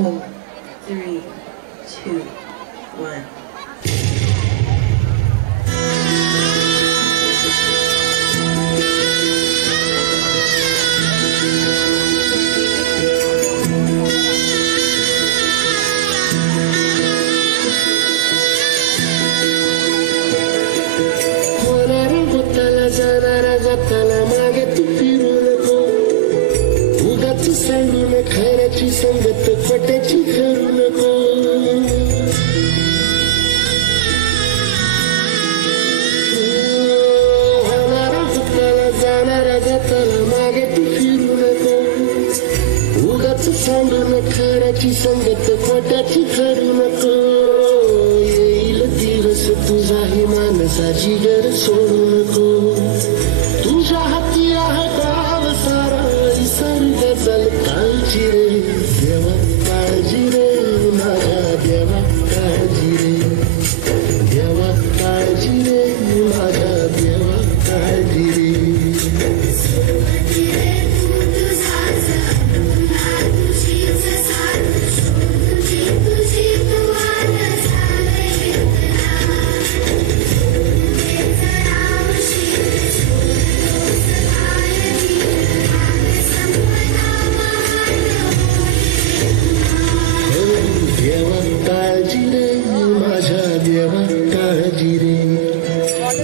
4, 3, 2, 1. खऱ्याची संगत पटाची करू नको होणारा चुकला जाणारा जाताना मागे तू फिरू नको उगाच सांडून खऱ्याची संगत पटाची करू नको येईल दिवस तुझाही माणसाची गर सोडू नको तुझ्या हाती आहे गाव सारा निसर्ग चल काळजी रे देवा काळजी रे माझ्या देवा काळजी रे देवा काळजी रे माझ्या देवा काळजी रे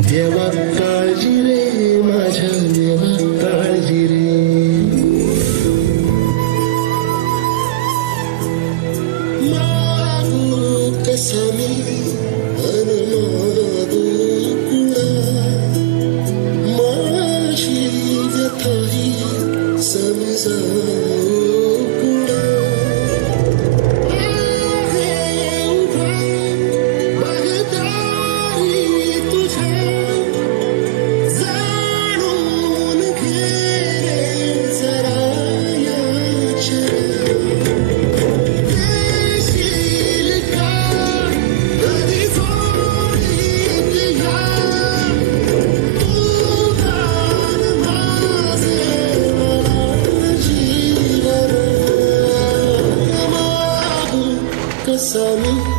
देवा काळजी रे माझ्या देवा काळजी रे मागू कसा मी अनमागू कुणा माझी व्यथाही समजावू कुणा Sami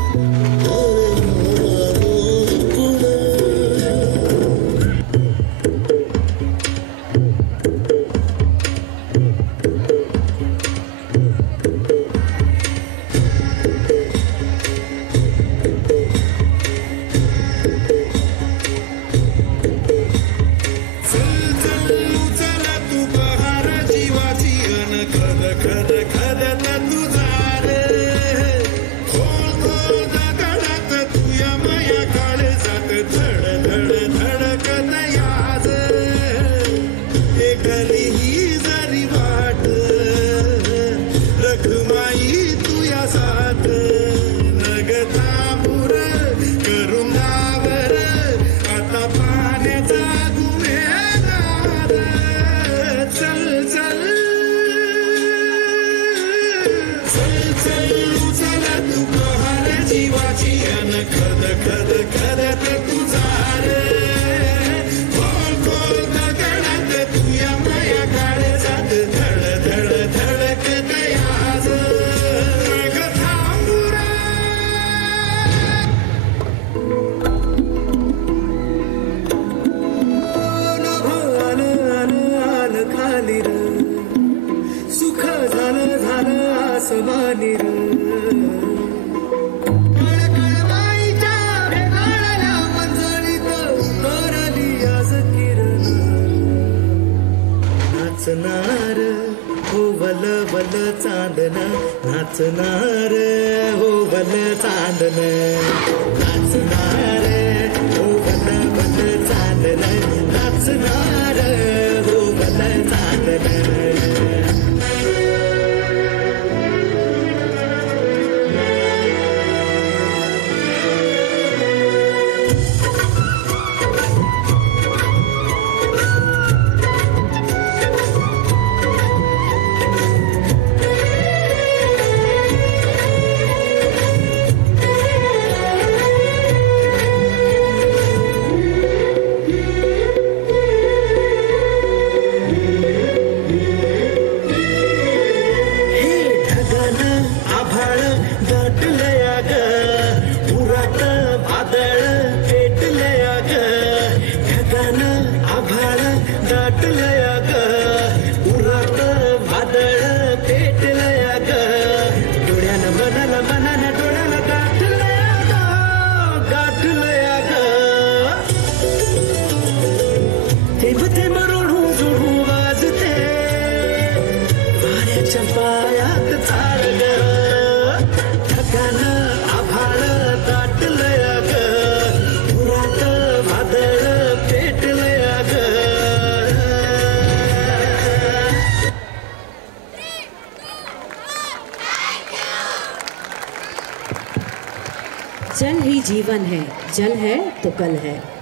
सुख झालं झालं आसमानी कळकळवाईच्या भेगाळल्या मंजळीत उतरली आज किरण नाचणार हो वल वल चांदन नाचणार हो वल चांदन नाचणार हो वल वल चांदन नाचणार हो वल चांदन दाटलया ग उरात वादळ पेटलया ग डोळ्यानं मनाला मनानं डोळ्याला गाठलया ग थेंब थेंब रोडू जोडू वाजते वाऱ्याच्या पायात चाल ग ढगानं आभाळ दाटलया ग उरात वादळ पेटलया ग जल ही जीवन है, जल है तो कल है।